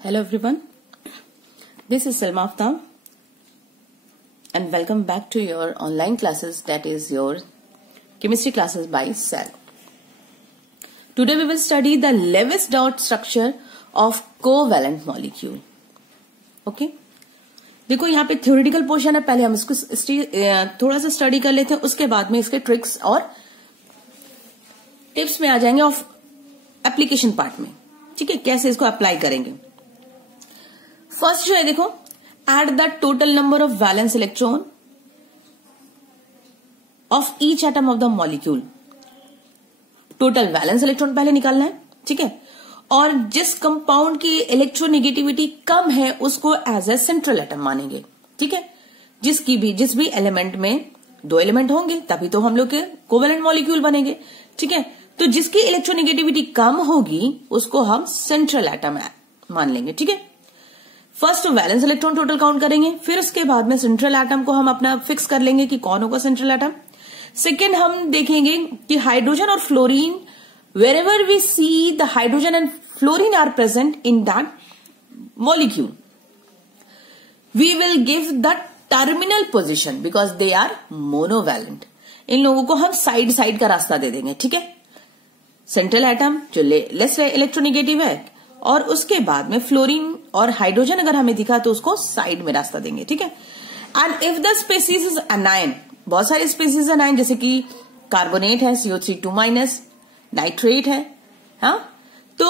Hello everyone, this is Salma Aftab and welcome back to your online classes, that is your chemistry classes by Sal. Today we will study the Lewis dot structure of covalent molecule. Okay? देखो यहाँ पे theoretical portion है, पहले हम इसको थोड़ा सा study कर लेते हैं, उसके बाद में इसके ट्रिक्स और टिप्स में आ जाएंगे ऑफ एप्लीकेशन पार्ट में. ठीक है, कैसे इसको अप्लाई करेंगे. फर्स्ट जो है देखो, add the total number of valence electron of each atom of the molecule. Total valence electron पहले निकालना है. ठीक है, और जिस कंपाउंड की इलेक्ट्रोनेगेटिविटी कम है उसको एज ए सेंट्रल एटम मानेंगे. ठीक है, जिस भी एलिमेंट में दो एलिमेंट होंगे तभी तो हम लोग के कोवेलेंट मॉलिक्यूल बनेंगे. ठीक है, तो जिसकी इलेक्ट्रोनेगेटिविटी कम होगी उसको हम सेंट्रल एटम मान लेंगे. ठीक है, first valence electron total count करेंगे, फिर उसके बाद में सेंट्रल एटम को हम अपना फिक्स कर लेंगे कि कौन होगा सेंट्रल एटम. सेकेंड हम देखेंगे कि हाइड्रोजन और fluorine, wherever we see the hydrogen and fluorine are present in that molecule, we will give the terminal position because they are monovalent. इन लोगों को हम साइड साइड का रास्ता दे देंगे. ठीक है, सेंट्रल एटम जो लेस इलेक्ट्रोनेगेटिव है और उसके बाद में फ्लोरीन और हाइड्रोजन अगर हमें दिखा तो उसको साइड में रास्ता देंगे. ठीक है, and if the species is अनायन, बहुत सारे स्पेसीज अनायन जैसे कि कार्बोनेट है CO3 नाइट्रेट है. हाँ, तो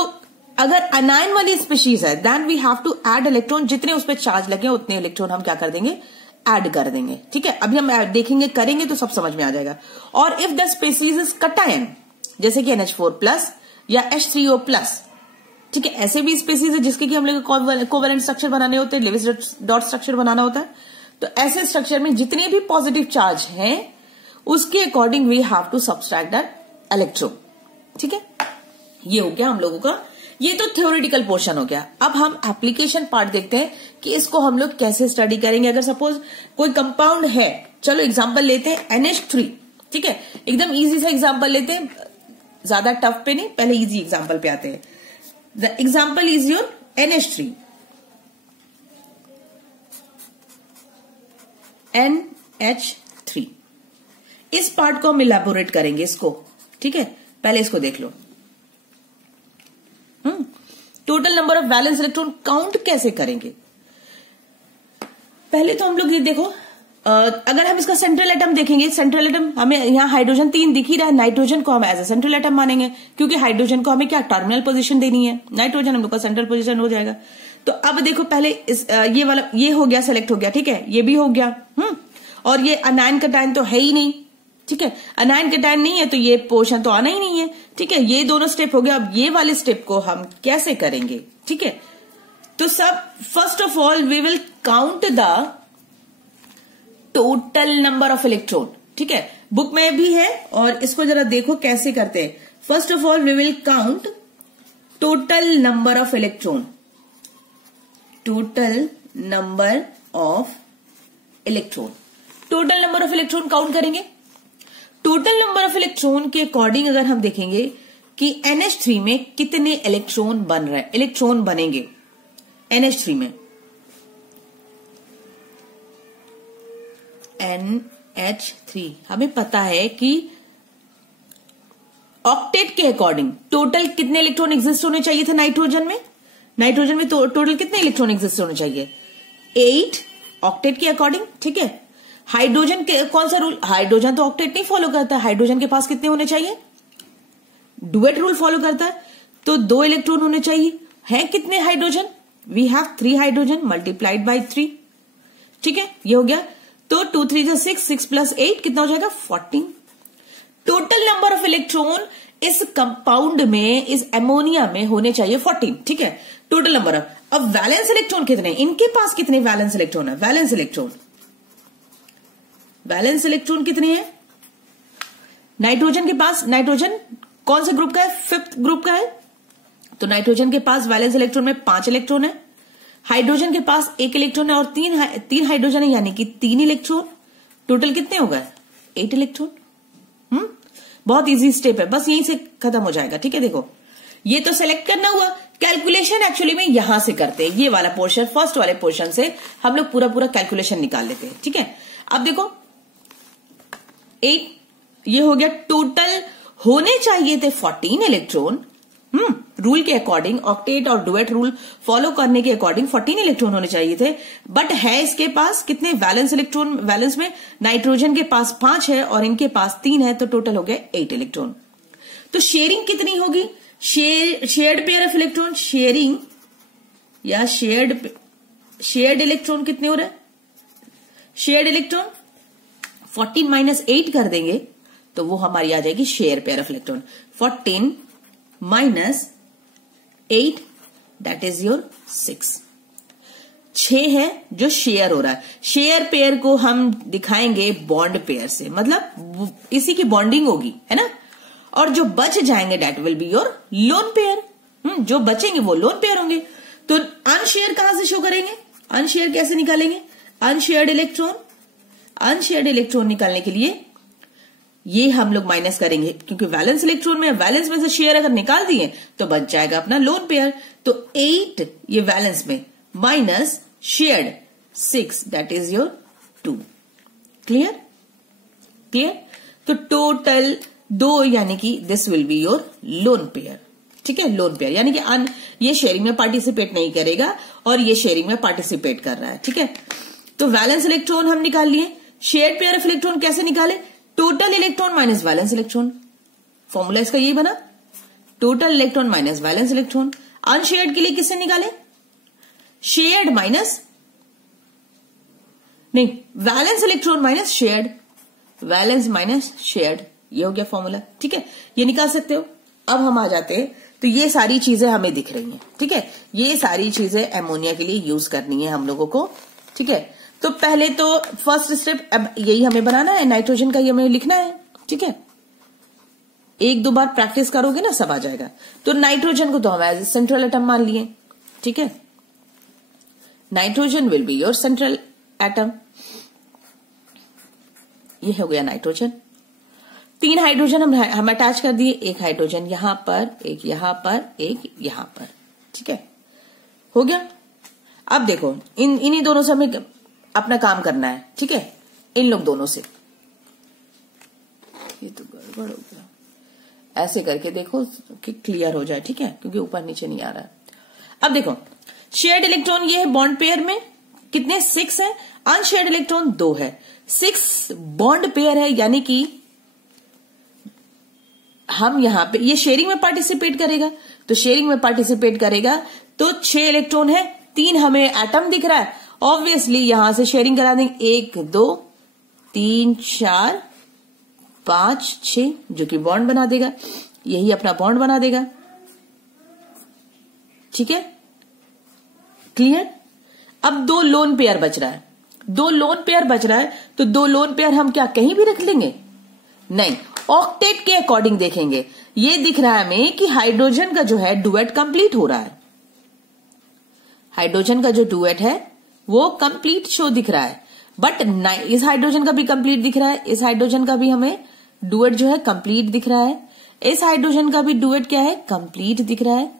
अगर अनायन वाली स्पीशीज है then we have to add electron, जितने उस पर चार्ज लगे उतने इलेक्ट्रॉन हम क्या कर देंगे, ऐड कर देंगे. ठीक है, अभी हम देखेंगे, करेंगे तो सब समझ में आ जाएगा. और if the species is cation जैसे कि NH4+ या H3O+, ठीक है, ऐसे भी स्पीशीज है जिसके कि हम लोग कोवेलेंट स्ट्रक्चर बनाने होते हैं, लेविस डॉट स्ट्रक्चर बनाना होता है. तो ऐसे स्ट्रक्चर में जितने भी पॉजिटिव चार्ज हैं उसके according we have to subtract that electron. ठीक है, ये हो गया हम लोगों का, ये तो थ्योरेटिकल पोर्शन हो गया. अब हम एप्लीकेशन पार्ट देखते हैं कि इसको हम लोग कैसे स्टडी करेंगे. अगर सपोज कोई कंपाउंड है, चलो एग्जांपल लेते हैं NH3. ठीक है, एकदम इजी सा एग्जांपल लेते हैं, ज्यादा टफ पे नहीं, पहले इजी एग्जांपल पे आते हैं. The example is your NH3. NH3 इस पार्ट को हम इलैबोरेट करेंगे इसको. ठीक है, पहले इसको देख लो. Total number of valence electron count कैसे करेंगे. पहले तो हम लोग ये देखो, अगर हम इसका सेंट्रल एटम देखेंगे, सेंट्रल एटम हमें यहाँ हाइड्रोजन 3 दिख ही रहा है, नाइट्रोजन को हम एज ए सेंट्रल एटम मानेंगे क्योंकि हाइड्रोजन को हमें क्या टर्मिनल पोजीशन देनी है, नाइट्रोजन हम लोग का सेंट्रल पोजीशन हो जाएगा. तो अब देखो, पहले ये वाला ये हो गया, सेलेक्ट हो गया. ठीक है, ये भी हो गया. और ये अनायन कैटायन तो है ही नहीं. ठीक है, अनायन कैटायन नहीं है तो ये पोर्शन तो आना ही नहीं है. ठीक है, ये दोनों स्टेप हो गया. अब ये वाले स्टेप को हम कैसे करेंगे. ठीक है, तो सब first of all we will count the total number of electron. ठीक है, बुक में भी है और इसको जरा देखो कैसे करते हैं. First of all we will count total number of electron. Total number of electron, total number of electron count करेंगे. टोटल नंबर ऑफ इलेक्ट्रॉन के अकॉर्डिंग अगर हम देखेंगे कि NH3 में कितने इलेक्ट्रॉन बन रहे हैं, इलेक्ट्रॉन बनेंगे NH3 में. NH3 हमें पता है कि ऑक्टेट के अकॉर्डिंग टोटल कितने इलेक्ट्रॉन एग्जिस्ट होने चाहिए थे नाइट्रोजन में. नाइट्रोजन में टोटल कितने इलेक्ट्रॉन एग्जिस्ट होने चाहिए, 8 ऑक्टेट के अकॉर्डिंग. ठीक है, हाइड्रोजन के कौन सा रूल, हाइड्रोजन तो ऑक्टेट नहीं फॉलो करता है, हाइड्रोजन के पास कितने होने चाहिए, डुएट रूल फॉलो करता है, तो 2 इलेक्ट्रॉन होने चाहिए. है कितने hydrogen, we have 3 hydrogen multiplied by 3. ठीक है, ये हो गया. तो 2 3 6, 6 + 8 कितना हो जाएगा, 14. टोटल नंबर ऑफ इलेक्ट्रॉन इस कंपाउंड में, इस एमोनिया में होने चाहिए 14. ठीक है, टोटल नंबर ऑफ. अब वैलेंस इलेक्ट्रॉन कितने, इनके पास कितने वैलेंस इलेक्ट्रॉन है, वैलेंस इलेक्ट्रॉन कितने हैं. नाइट्रोजन के पास, नाइट्रोजन कौन से ग्रुप का है, 5th ग्रुप का है, तो नाइट्रोजन के पास वैलेंस इलेक्ट्रॉन में 5 इलेक्ट्रॉन है. हाइड्रोजन के पास 1 इलेक्ट्रॉन है और 3 हाइड्रोजन है, यानी कि 3 इलेक्ट्रॉन. टोटल कितने हो गए, 8 इलेक्ट्रॉन. बहुत इजी स्टेप है, बस यहीं से खत्म हो जाएगा. ठीक है, देखो ये तो सेलेक्ट करना हुआ कैलकुलेशन एक्चुअली में यहां से करते हैं, ये वाला पोर्शन, फर्स्ट वाले पोर्शन से हम लोग पूरा पूरा कैलकुलेशन निकाल लेते हैं। ठीक है, अब देखो 8 ये हो गया, टोटल होने चाहिए थे 14 इलेक्ट्रॉन। रूल के अकॉर्डिंग, ऑक्टेट और डुएट रूल फॉलो करने के अकॉर्डिंग 14 इलेक्ट्रॉन होने चाहिए थे, बट है इसके पास कितने वैलेंस इलेक्ट्रॉन? वैलेंस में नाइट्रोजन के पास 5 है और इनके पास 3 है, तो टोटल हो गया 8 इलेक्ट्रॉन। तो शेयरिंग कितनी होगी? Shared pair of electron, sharing या शेयर्ड इलेक्ट्रॉन कितने हो रहे हैं? शेयर्ड इलेक्ट्रॉन 14 माइनस 8 कर देंगे तो वो हमारी आ जाएगी share pair of electron. 14 minus 8 that is your 6। 6 है जो शेयर हो रहा है। शेयर पेयर को हम दिखाएंगे बॉन्ड पेयर से, मतलब इसी की बॉन्डिंग होगी, है ना। और जो बच जाएंगे that will be your lone pair. जो बचेंगे वो लोन पेयर होंगे। तो अनशेयर कहां से शो करेंगे? अनशेयर कैसे निकालेंगे? अनशेयर्ड इलेक्ट्रॉन निकालने के लिए ये हम लोग माइनस करेंगे, क्योंकि वैलेंस इलेक्ट्रॉन में, वैलेंस में से शेयर अगर निकाल दिए तो बच जाएगा अपना लोन पेयर। तो 8 ये वैलेंस में minus shared 6 that is your 2। Clear? तो टोटल 2 यानी कि this will be your loan pair. ठीक है, लोन पेयर यानी कि ये शेयरिंग में पार्टिसिपेट नहीं करेगा और ये शेयरिंग में पार्टिसिपेट कर रहा है। ठीक है, तो वैलेंस इलेक्ट्रॉन हम निकाल लिए। शेयर्ड पेयर ऑफ इलेक्ट्रॉन कैसे निकाले? Total electron minus valence electron, formula इसका यही बना, total electron minus valence electron. Unshared के लिए किससे निकाले? शेयर्ड माइनस, नहीं, valence electron minus shared, valence minus shared, ये हो गया फॉर्मूला। ठीक है, ये निकाल सकते हो। अब हम आ जाते हैं, तो ये सारी चीजें हमें दिख रही हैं। ठीक है, ये सारी चीजें एमोनिया के लिए यूज करनी है हम लोगों को। ठीक है, तो पहले तो फर्स्ट स्टेप अब यही हमें बनाना है, नाइट्रोजन का ये हमें लिखना है। ठीक है, 1-2 बार प्रैक्टिस करोगे ना सब आ जाएगा। तो नाइट्रोजन को तो हम एज सेंट्रल एटम मान लिए। ठीक है, nitrogen will be your central atom. ये हो गया नाइट्रोजन। 3 हाइड्रोजन हम अटैच कर दिए, एक हाइड्रोजन यहां पर, एक यहां पर, एक यहां पर। ठीक है, हो गया। अब देखो इन्हीं दोनों से हमें अपना काम करना है। ठीक है, इन लोग दोनों से, ये तो गड़बड़ हो गया, ऐसे करके देखो कि क्लियर हो जाए। ठीक है, क्योंकि ऊपर नीचे नहीं आ रहा है। अब देखो शेयर्ड इलेक्ट्रॉन ये है बॉन्ड पेयर में कितने? 6 है। अनशेयर्ड इलेक्ट्रॉन 2 है। 6 बॉन्ड पेयर है, यानी कि हम यहां पे ये शेयरिंग में पार्टिसिपेट करेगा, तो शेयरिंग में पार्टिसिपेट करेगा तो 6 इलेक्ट्रॉन है, 3 हमें एटम दिख रहा है, ऑब्वियसली यहां से शेयरिंग करा देंगे। 1 2 3 4 5 6 जो कि बॉन्ड बना देगा, यही अपना बॉन्ड बना देगा। ठीक है, क्लियर? अब 2 लोन पेयर बच रहा है, 2 लोन पेयर बच रहा है, तो 2 लोन पेयर हम क्या कहीं भी रख लेंगे? नहीं, ऑक्टेट के अकॉर्डिंग देखेंगे। ये दिख रहा है हमें कि हाइड्रोजन का जो है डुएट कंप्लीट हो रहा है, हाइड्रोजन का जो डुएट है वो कंप्लीट शो दिख रहा है, बट इस हाइड्रोजन का भी कंप्लीट दिख रहा है, इस हाइड्रोजन का भी हमें डुएट जो है कंप्लीट दिख रहा है, इस हाइड्रोजन का भी डुएट क्या है? कंप्लीट दिख रहा है।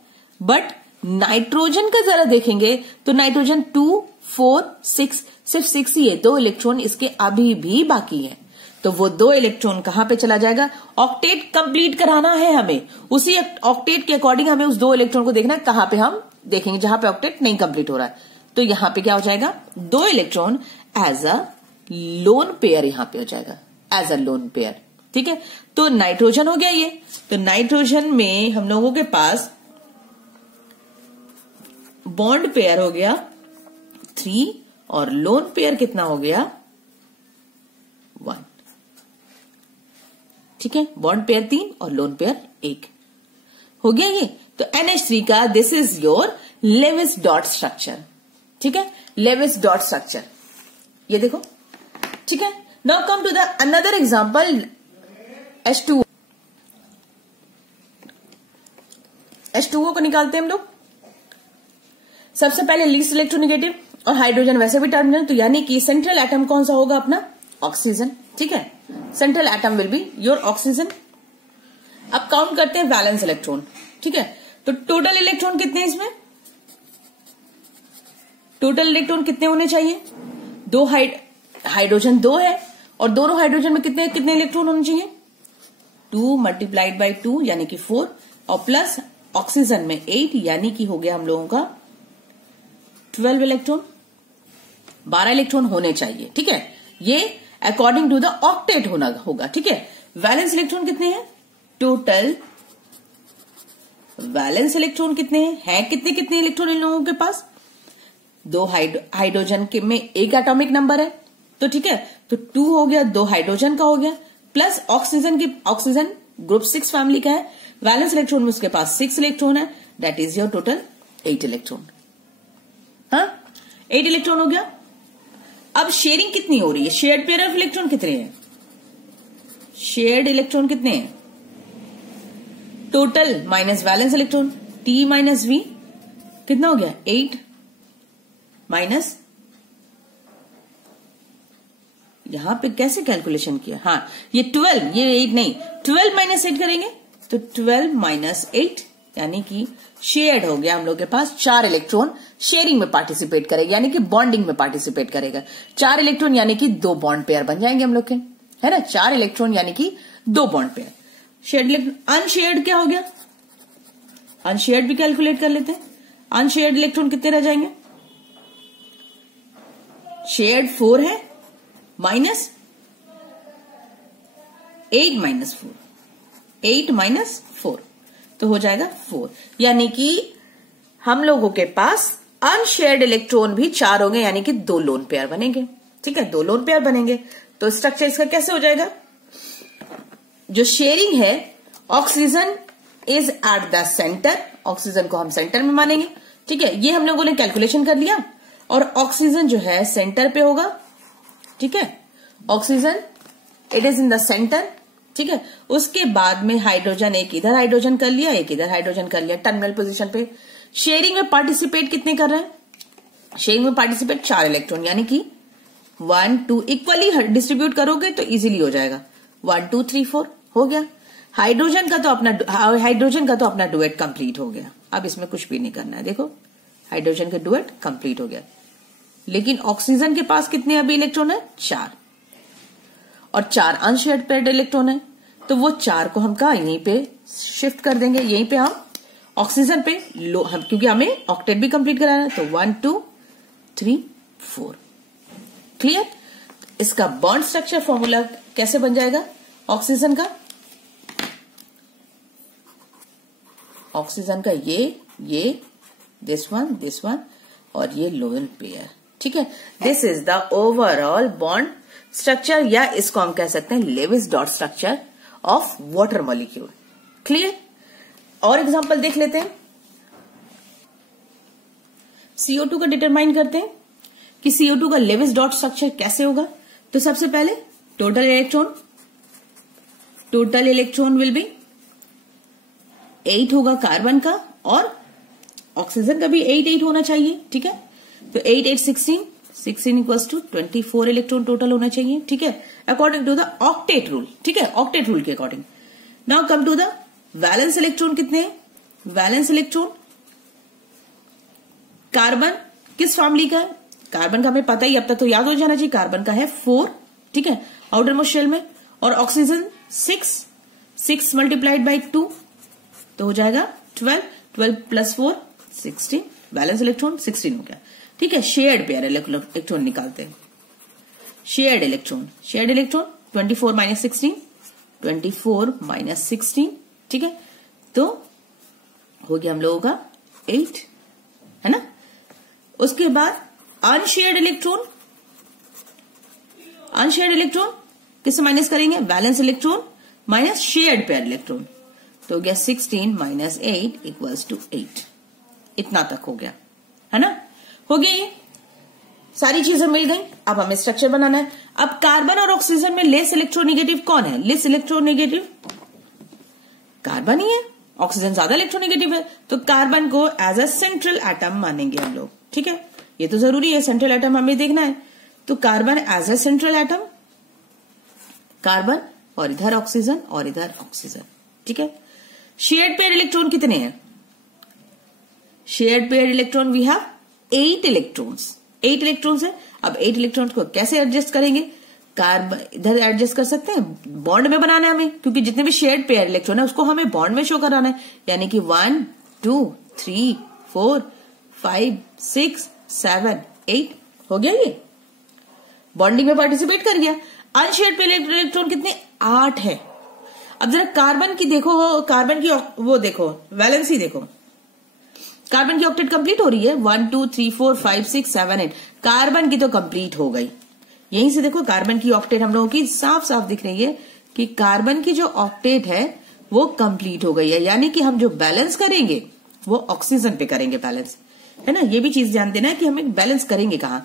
बट नाइट्रोजन का जरा देखेंगे तो नाइट्रोजन 2 4 6 सिर्फ 6 ही है, 2 इलेक्ट्रॉन इसके अभी भी बाकी है, तो वो 2 इलेक्ट्रॉन कहां पे चला जाएगा? ऑक्टेट कंप्लीट कराना है हमें, उसी ऑक्टेट के अकॉर्डिंग हमें उस 2 इलेक्ट्रॉन को देखना है, कहां पे हम देखेंगे जहां पे ऑक्टेट नहीं कंप्लीट हो रहा है। तो यहां पे क्या हो जाएगा? 2 electron as a lone pair यहां पे हो जाएगा, एज अ लोन पेयर। ठीक है, तो नाइट्रोजन हो गया ये। तो नाइट्रोजन में हम लोगों के पास बॉन्ड पेयर हो गया 3 और लोन पेयर कितना हो गया? 1। ठीक है, बॉन्ड पेयर 3 और लोन पेयर 1 हो गया ये। तो NH3 का this is your Lewis dot structure. ठीक है, लेविस डॉट स्ट्रक्चर ये देखो। ठीक है, now come to the another example H2O। H2O को निकालते हैं हम लोग। सबसे पहले लीस्ट इलेक्ट्रोनेगेटिव और हाइड्रोजन वैसे भी टर्मिनल, तो यानी कि सेंट्रल एटम कौन सा होगा? अपना ऑक्सीजन। ठीक है, central atom will be your oxygen. अब काउंट करते हैं वैलेंस इलेक्ट्रॉन। ठीक है, तो टोटल इलेक्ट्रॉन कितने हैं इसमें? टोटल इलेक्ट्रॉन कितने होने चाहिए? दो हाइड्रोजन 2 है और दोनों हाइड्रोजन में कितने कितने इलेक्ट्रॉन होने चाहिए? 2 मल्टीप्लाइड बाई 2 यानी कि 4 और प्लस ऑक्सीजन में 8 यानी कि हो गया हम लोगों का 12 इलेक्ट्रॉन। 12 इलेक्ट्रॉन होने चाहिए, ठीक है। ये अकॉर्डिंग टू द ऑक्टेट होगा, ठीक है। वैलेंस इलेक्ट्रॉन कितने हैं? टोटल वैलेंस इलेक्ट्रॉन कितने हैं? है कितने इलेक्ट्रॉन इन लोगों के पास? 2 हाइड्रोजन के में एक एटॉमिक नंबर है, तो ठीक है, तो 2 हो गया, 2 हाइड्रोजन का हो गया, प्लस ऑक्सीजन ग्रुप 6 फैमिली का है, वैलेंस इलेक्ट्रॉन में उसके पास 6 इलेक्ट्रॉन है, that is your total 8 electron. हाँ, 8 इलेक्ट्रॉन हो गया। अब शेयरिंग कितनी हो रही है? शेयर्ड पेयर ऑफ इलेक्ट्रॉन कितने हैं? शेयर्ड इलेक्ट्रॉन कितने हैं? Total minus valence electron, T minus V कितना हो गया? 8 माइनस, यहां पे कैसे कैलकुलेशन किया? हाँ, ये 12, ये 8 नहीं, 12 माइनस 8 करेंगे तो 12 माइनस 8 यानी कि शेयर्ड हो गया हम लोग के पास 4 इलेक्ट्रॉन शेयरिंग में पार्टिसिपेट करेगा, यानी कि बॉन्डिंग में पार्टिसिपेट करेगा। 4 इलेक्ट्रॉन यानी कि 2 बॉन्ड पेयर बन जाएंगे हम लोग के, है ना। 4 इलेक्ट्रॉन यानी कि 2 bond pair. Shared electron, unshared क्या हो गया? अनशेयर्ड भी कैलकुलेट कर लेते हैं। अनशेयर्ड इलेक्ट्रॉन कितने रह जाएंगे? शेयर्ड 4 है, माइनस 8 माइनस 4, 8 माइनस 4 तो हो जाएगा 4, यानी कि हम लोगों के पास अनशेयर्ड इलेक्ट्रॉन भी 4 होंगे, यानी कि 2 लोन पेयर बनेंगे, ठीक है, 2 लोन पेयर बनेंगे। तो स्ट्रक्चर इसका कैसे हो जाएगा? जो शेयरिंग है, oxygen is at the centre, oxygen को हम सेंटर में मानेंगे, ठीक है, ये हम लोगों ने कैलकुलेशन कर लिया। और ऑक्सीजन जो है सेंटर पे होगा, ठीक है, oxygen it is in the centre, ठीक है। उसके बाद में हाइड्रोजन, एक इधर हाइड्रोजन कर लिया, एक इधर हाइड्रोजन कर लिया टर्मिनल पोजीशन पे। शेयरिंग में पार्टिसिपेट कितने कर रहे हैं? शेयरिंग में पार्टिसिपेट 4 इलेक्ट्रॉन, यानी कि 1 2 इक्वली डिस्ट्रीब्यूट करोगे तो इजीली हो जाएगा, 1 2 3 4 हो गया। हाइड्रोजन का तो अपना डुएट कंप्लीट हो गया, अब इसमें कुछ भी नहीं करना है। देखो, हाइड्रोजन का डुएट कंप्लीट हो गया, लेकिन ऑक्सीजन के पास कितने अभी इलेक्ट्रॉन है? 4, और 4 अनशेयर्ड पेयर्ड इलेक्ट्रॉन है, तो वो 4 को हम कहा यहीं पे शिफ्ट कर देंगे, यहीं पे हम ऑक्सीजन पे हम, क्योंकि हमें ऑक्टेट भी कंप्लीट कराना है, तो 1 2 3 4। क्लियर? इसका बॉन्ड स्ट्रक्चर फॉर्मूला कैसे बन जाएगा ऑक्सीजन का? ऑक्सीजन का ये दिस वन और ये लोन पेयर, ठीक है। This is the overall bond structure, या इसको हम कह सकते हैं Lewis dot structure of water molecule. Clear? और एग्जांपल देख लेते हैं। CO2 का डिटरमाइन करते हैं कि CO2 का लेविस डॉट स्ट्रक्चर कैसे होगा। तो सबसे पहले टोटल इलेक्ट्रॉन विल बी 8 होगा कार्बन का, और ऑक्सीजन का भी 8 होना चाहिए, ठीक है। तो 8 8 16 इक्वल्स टू 24 इलेक्ट्रॉन टोटल होना चाहिए, ठीक है, according to the octet rule, ठीक है, ऑक्टेट रूल के according. Now come to the valence electron कितने हैं? वैलेंस इलेक्ट्रॉन कार्बन किस फैमिली का है? कार्बन का हमें पता ही, अब तक तो याद हो जाना चाहिए, कार्बन का है 4, ठीक है, आउटर मोस्ट शेल में, और ऑक्सीजन 6 मल्टीप्लाइड बाई 2 तो हो जाएगा 12 प्लस 4 16, वैलेंस इलेक्ट्रॉन 16 हो गया, ठीक है। शेयर्ड पेयर इलेक्ट्रॉन निकालते हैं। शेयर्ड इलेक्ट्रॉन 24 माइनस 16, ठीक है, तो हो गया हम लोगों का 8, है ना। उसके बाद अनशेयर्ड इलेक्ट्रॉन किससे माइनस करेंगे? Valence electron minus shared pair electron, तो हो गया 16 माइनस 8 इक्वल्स टू 8, इतना तक हो गया, है ना। हो गया, ये सारी चीजें मिल गई। अब हमें स्ट्रक्चर बनाना है। अब कार्बन और ऑक्सीजन में लेस इलेक्ट्रोनेगेटिव कौन है? लेस इलेक्ट्रोनेगेटिव कार्बन ही है, ऑक्सीजन ज्यादा इलेक्ट्रोनेगेटिव है, तो कार्बन को एज अ सेंट्रल एटम मानेंगे हम लोग, ठीक है, ये तो जरूरी है, सेंट्रल एटम हमें देखना है। तो carbon as a central atom, carbon और इधर ऑक्सीजन और इधर ऑक्सीजन, ठीक है। शेयर्ड पेयर इलेक्ट्रॉन कितने हैं? Shared pair electron we have 8 electrons. 8 electrons है। अब 8 इलेक्ट्रॉन्स को कैसे एडजस्ट करेंगे? कार्बन इधर एडजस्ट कर सकते हैं, बॉन्ड में बनाना है हमें, क्योंकि जितने भी शेयर्ड पेयर इलेक्ट्रॉन है उसको हमें बॉन्ड में शो कराना है। यानी कि 1 2 3 4 5 6 7 8 हो गया, ये बॉन्डिंग में पार्टिसिपेट कर गया। अनशेयर्ड पेयर इलेक्ट्रॉन कितने? 8 है। अब जरा कार्बन की देखो, कार्बन की वो देखो, वैलेंसी देखो, कार्बन की ऑक्टेट कंप्लीट हो रही है। 1 2 3 4 5 6 7 8 कार्बन की तो कंप्लीट हो गई। यहीं से देखो कार्बन की ऑक्टेट हम लोगों की साफ साफ दिख रही है कि कार्बन की जो ऑक्टेट है वो कंप्लीट हो गई है। यानी कि हम जो बैलेंस करेंगे वो ऑक्सीजन पे करेंगे बैलेंस, है ना। ये भी चीज ध्यान देना है कि हमें बैलेंस करेंगे कहां।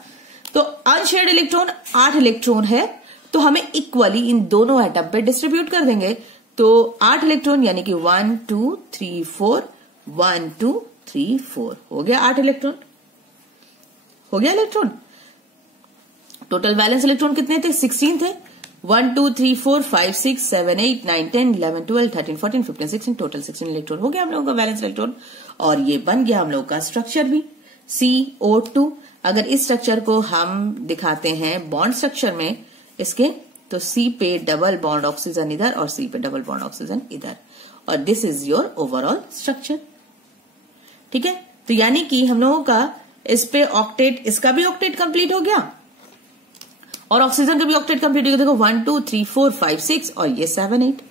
तो अनशेयर्ड इलेक्ट्रॉन 8 इलेक्ट्रॉन है, तो हमें इक्वली इन दोनों एटम पे डिस्ट्रीब्यूट कर देंगे। तो 8 इलेक्ट्रॉन यानी कि 1 2 3 4 1 2 3 4 हो गया 8 इलेक्ट्रॉन, हो गया इलेक्ट्रॉन। टोटल बैलेंस इलेक्ट्रॉन कितने थे? 16 थे। 1 2 3 4 5 6 7 8 9 10 11 12 13 14 15 16 टोटल 16 इलेक्ट्रॉन हो गया हम लोगों का बैलेंस इलेक्ट्रॉन। और ये बन गया हम लोग का स्ट्रक्चर भी CO2। अगर इस स्ट्रक्चर को हम दिखाते हैं बॉन्ड स्ट्रक्चर में इसके, तो C पे डबल बॉन्ड ऑक्सीजन इधर और C पे डबल बॉन्ड ऑक्सीजन इधर, और this is your overall structure. ठीक है, तो यानी कि हम लोगों का इस पे ऑक्टेट, इसका भी ऑक्टेट कंप्लीट हो गया और ऑक्सीजन का भी ऑक्टेट कंप्लीट हो गया। देखो 1 2 3 4 5 6 और ये 7 8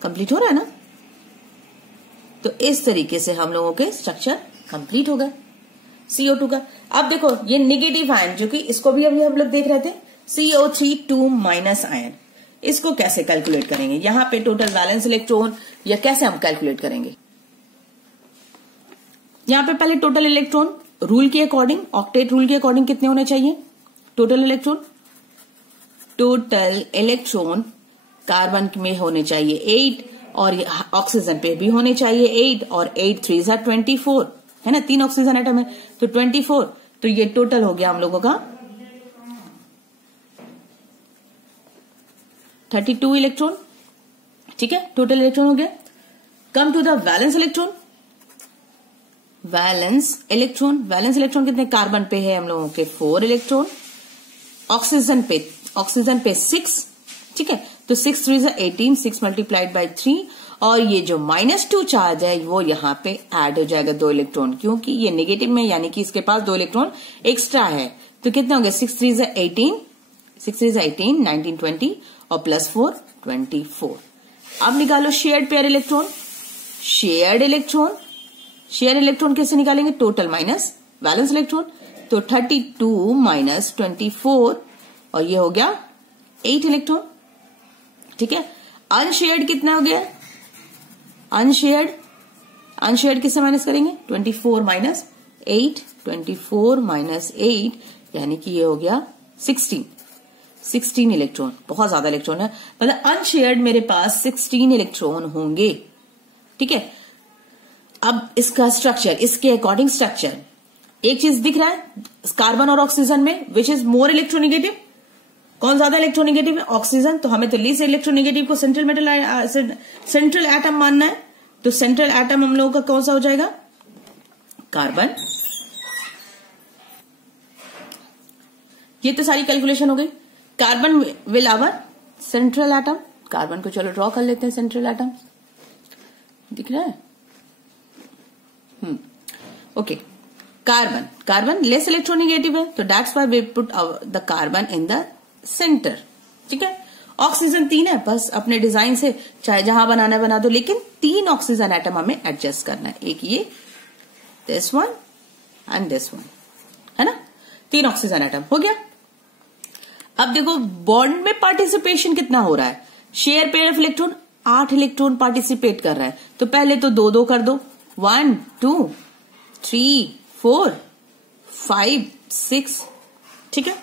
कंप्लीट हो रहा है ना। तो इस तरीके से हम लोगों के स्ट्रक्चर कंप्लीट हो गए CO2 का। अब देखो ये नेगेटिव आयन, जो कि इसको भी अभी हम लोग देख रहे थे, CO3 2 माइनस आयन, इसको कैसे कैलकुलेट करेंगे? यहां पे टोटल बैलेंस इलेक्ट्रॉन या कैसे हम कैलकुलेट करेंगे? यहां पे पहले टोटल इलेक्ट्रॉन रूल के अकॉर्डिंग, ऑक्टेट रूल के अकॉर्डिंग कितने होने चाहिए total electron? Total electron carbon में होने चाहिए 8 और ऑक्सीजन पे भी होने चाहिए 8 और 8 3 जा 24, है ना। 3 ऑक्सीजन एटम है तो 24, तो ये टोटल हो गया हम लोगों का 32 इलेक्ट्रॉन। ठीक है, टोटल इलेक्ट्रॉन हो गया। Come to the valence electron. Valence electron कितने? कार्बन पे है हम लोगों के 4 इलेक्ट्रॉन, ऑक्सीजन पे 6। ठीक है, तो 6 3 जा 18, 6 मल्टीप्लाइड बाई 3, और ये जो -2 चार्ज है वो यहां पे ऐड हो जाएगा 2 इलेक्ट्रॉन, क्योंकि ये नेगेटिव में, यानी कि इसके पास 2 इलेक्ट्रॉन एक्स्ट्रा है। तो कितने होंगे? 6 3 जा 18, 19 20 और +4 24। अब निकालो shared pair electron. Shared electron कैसे निकालेंगे? टोटल माइनस बैलेंस इलेक्ट्रॉन, तो 32 माइनस 24 और ये हो गया 8 इलेक्ट्रॉन। ठीक है, अनशेयर्ड कितना हो गया? अनशेयर्ड किससे माइनस करेंगे? 24 माइनस 8, 24 माइनस 8 यानी कि ये हो गया 16 इलेक्ट्रॉन। बहुत ज्यादा इलेक्ट्रॉन है, मतलब अनशेयर्ड मेरे पास 16 इलेक्ट्रॉन होंगे। ठीक है, अब इसका स्ट्रक्चर, इसके अकॉर्डिंग स्ट्रक्चर, एक चीज दिख रहा है कार्बन और ऑक्सीजन में, विच इज मोर इलेक्ट्रोनेगेटिव। कौन ज्यादा इलेक्ट्रोनेगेटिव है? ऑक्सीजन। तो हमें तो लीस्ट इलेक्ट्रोनेगेटिव को सेंट्रल एटम मानना है, तो सेंट्रल एटम हम लोगों का कौन सा हो जाएगा? कार्बन। ये तो सारी कैलकुलेशन हो गई। Carbon will our central atom. Carbon को चलो ड्रॉ कर लेते हैं सेंट्रल एटम, दिख रहा है? ओके, कार्बन लेस इलेक्ट्रोनेगेटिव है, तो that's why we put the carbon in the centre. ठीक है, ऑक्सीजन 3 है, बस अपने डिजाइन से चाहे जहां बनाना है बना दो, लेकिन 3 ऑक्सीजन एटम हमें एडजस्ट करना है। एक ये, this one and this one, है ना। 3 ऑक्सीजन एटम हो गया। अब देखो बॉन्ड में पार्टिसिपेशन कितना हो रहा है? Share pair of electron 8 electron participate कर रहा है, तो पहले तो 2 2 कर दो, 1 2 3 4 5 6। ठीक है,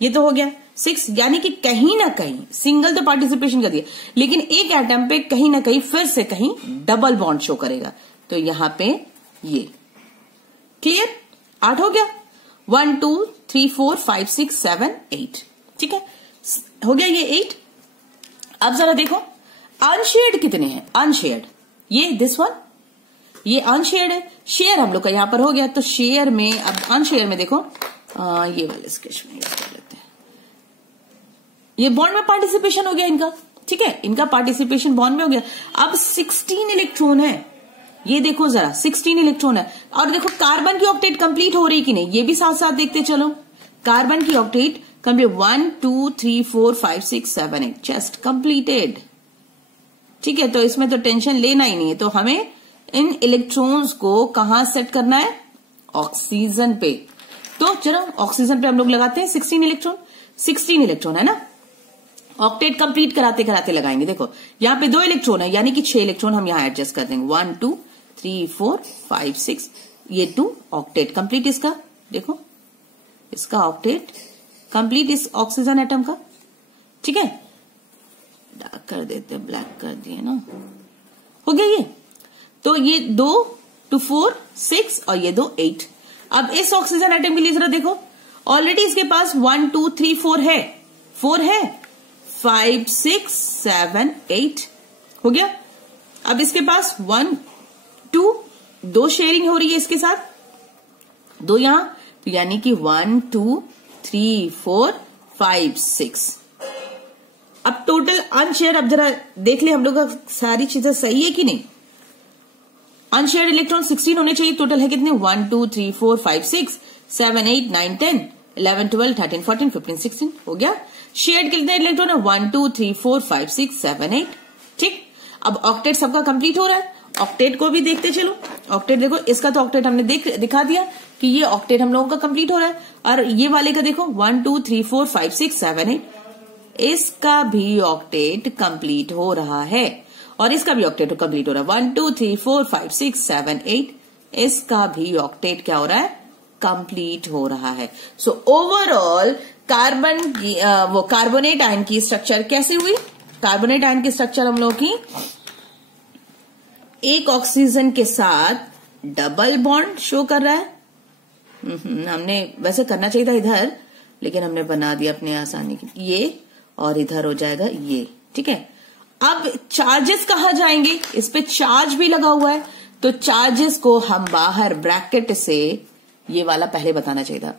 ये तो हो गया 6, यानी कि कहीं ना कहीं सिंगल तो पार्टिसिपेशन कर दिया, लेकिन एक एटम पे कहीं ना कहीं फिर से कहीं डबल बॉन्ड शो करेगा, तो यहां पे ये क्लियर 8 हो गया। 1 2 3 4 5 6 7 8। ठीक है, हो गया ये 8। अब जरा देखो अनशेयर्ड कितने हैं? अनशेयर्ड ये दिस वन, ये अनशेयर्ड है, शेयर हम लोग का यहां पर हो गया। तो शेयर में, अब अनशेयर में देखो ये वाले स्केच में यूज कर लेते हैं। ये बॉन्ड में पार्टिसिपेशन हो गया इनका, ठीक है, इनका पार्टिसिपेशन बॉन्ड में हो गया। अब 16 इलेक्ट्रॉन है, ये देखो जरा 16 इलेक्ट्रॉन है। और देखो कार्बन की ऑक्टेट कंप्लीट हो रही कि नहीं, ये भी साथ साथ देखते चलो। कार्बन की ऑक्टेट कंप्लीट 1 2 3 4 5 6 7 8 जस्ट कंप्लीटेड, ठीक है। तो इसमें तो टेंशन लेना ही नहीं है। तो हमें इन इलेक्ट्रॉन्स को कहां सेट करना है, ऑक्सीजन पे। तो चलो ऑक्सीजन पे हम लोग लगाते हैं 16 इलेक्ट्रॉन, 16 इलेक्ट्रॉन है ना, ऑक्टेट कंप्लीट कराते कराते लगाएंगे। देखो यहां पे 2 इलेक्ट्रॉन है, यानी कि 6 इलेक्ट्रॉन हम यहां एडजस्ट कर देंगे। 1 2 3 4 5 6, ये 2 ऑक्टेट कंप्लीट इसका, देखो इसका ऑक्टेट कंप्लीट इस ऑक्सीजन एटम का, ठीक है। डार्क कर देते, ब्लैक कर दिए ना, हो गया ये। तो ये 2 2 4 6 और ये 2 8। अब इस ऑक्सीजन एटम के लिए जरा देखो, ऑलरेडी इसके पास 1 2 3 4 है, 4 है, 5 6 7 8 हो गया। अब इसके पास 1 2 2 शेयरिंग हो रही है इसके साथ, 2 यहां, तो यानी कि 1 2 3 4 5 6। अब टोटल अनशेयर, अब जरा देख ले हम लोग का सारी चीजें सही है कि नहीं। अनशेयर्ड इलेक्ट्रॉन 16 होने चाहिए, टोटल है कितने 1 2 3 4 5 6 7 8 9 10 11 12 13 14 15 16 हो गया। शेयर्ड कितने इलेक्ट्रॉन है 1 2 3 4 5 6 7 8, ठीक। अब ऑक्टेट सबका कंप्लीट हो रहा है, ऑक्टेट को भी देखते चलो। ऑक्टेट देखो, इसका तो ऑक्टेट हमने दिखा दिया कि ये ऑक्टेट हम लोगों का कंप्लीट हो रहा है। और ये वाले का देखो 1 2 3 4 5 6 7 8, इसका भी ऑक्टेट कंप्लीट हो रहा है और इसका भी ऑक्टेट कंप्लीट हो रहा है। 1 2 3 4 5 6 7 8, इसका भी ऑक्टेट क्या हो रहा है, कंप्लीट हो रहा है। सो ओवरऑल कार्बन की वो कार्बोनेट आयन की स्ट्रक्चर कैसे हुई। कार्बोनेट आयन की स्ट्रक्चर हम लोग की एक ऑक्सीजन के साथ डबल बॉन्ड शो कर रहा है। हमने वैसे करना चाहिए था इधर, लेकिन हमने बना दिया अपने आसानी के लिए, ये और इधर हो जाएगा ये, ठीक है। अब चार्जेस कहां जाएंगे, इस पे चार्ज भी लगा हुआ है, तो चार्जेस को हम बाहर ब्रैकेट से, ये वाला पहले बताना चाहिए था,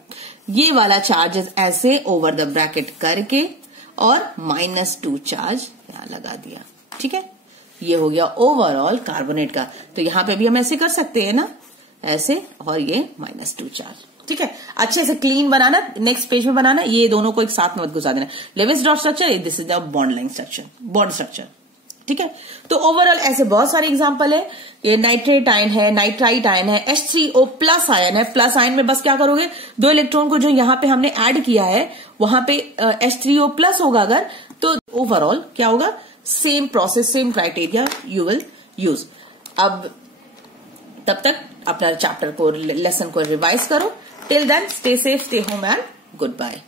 ये वाला चार्जेस ऐसे ओवर द ब्रैकेट करके और -2 चार्ज यहां लगा दिया, ठीक है। ये हो गया ओवरऑल कार्बोनेट का। तो यहां पे भी हम ऐसे कर सकते हैं ना, ऐसे, और ये -2 चार्ज, ठीक है। अच्छे से क्लीन बनाना, नेक्स्ट पेज में बनाना, ये दोनों को एक साथ में मत घुसा देना। Lewis dot structure, this is the bond line structure, bond structure, ठीक है। तो ओवरऑल ऐसे बहुत सारे एग्जांपल है। ये नाइट्रेट आयन है, नाइट्राइट आयन है, H3O प्लस आयन है। प्लस आयन में बस क्या करोगे, 2 इलेक्ट्रॉन को जो यहां पे हमने ऐड किया है वहां पे H3O प्लस होगा अगर, तो ओवरऑल क्या होगा, same process, same criteria you will use. अब तब तक अपना चैप्टर को, लेसन को रिवाइज करो। Till then stay safe, stay home and good bye.